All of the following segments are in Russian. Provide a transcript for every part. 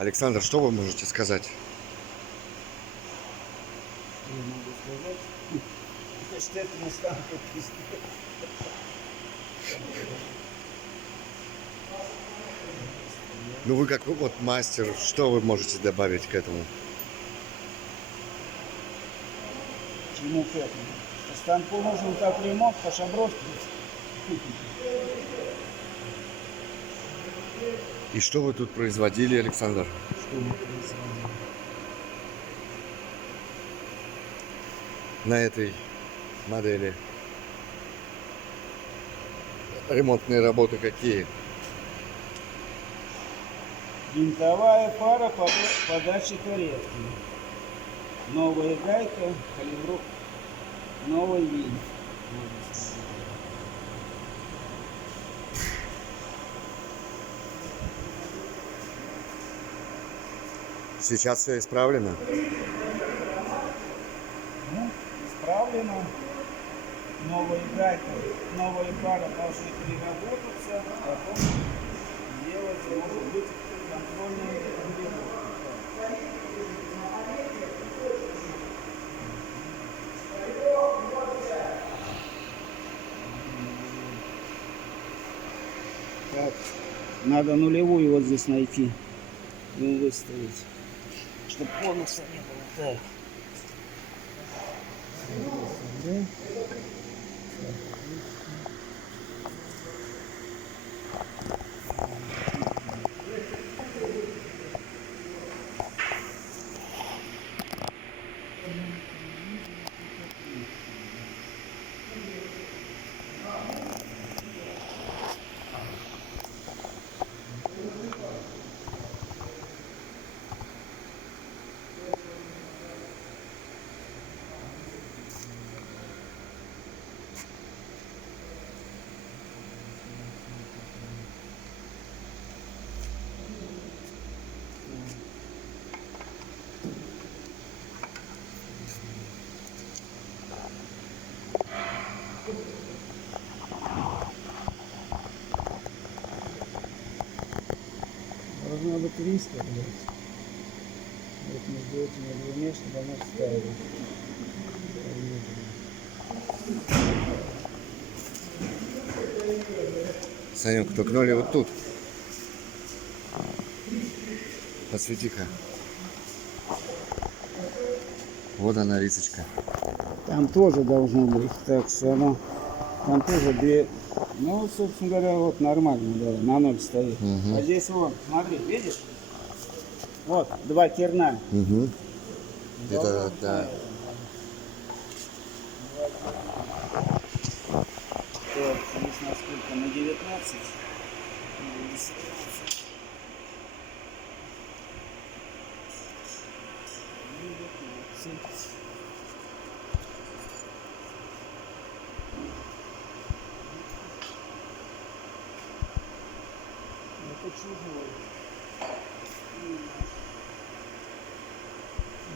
Александр, что вы можете сказать? Что я могу сказать? Что это не станет. Ну вы как вот мастер, что вы можете добавить к этому? Чему к этому? Станку нужен капремонт по шабровке. И что вы тут производили, Александр? Что мы производим? На этой модели? Ремонтные работы какие? Винтовая пара подачи каретки. Новая гайка, калибрук, новый винт. Сейчас все исправлено? Ну, исправлено. Новая гайка, новая пара должны переработаться, а потом сделать, может быть, контрольные регулировки. Так, надо нулевую вот здесь найти и выставить, чтобы конуса не было. Так. Да. Должно быть риска, блядь. Вот между этими двумя, чтобы она вставила. Санек, тукнули вот тут. Посвети-ка. Вот она, рисочка. Там тоже должно быть, так что оно, там тоже две, ну, собственно говоря, вот нормально, да, на ноль стоит. Угу. А здесь вот, смотри, видишь? Вот, два керна. Угу. Должно Это, быть да. на этом. Так, здесь на сколько? На 19? На 18. Это чужой.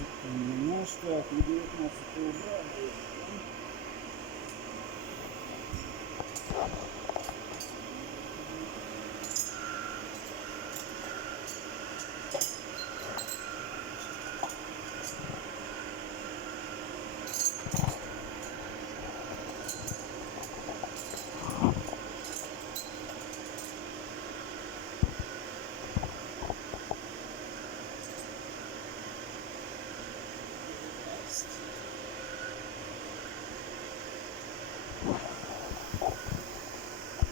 Это не наш, так, на 19 убрали.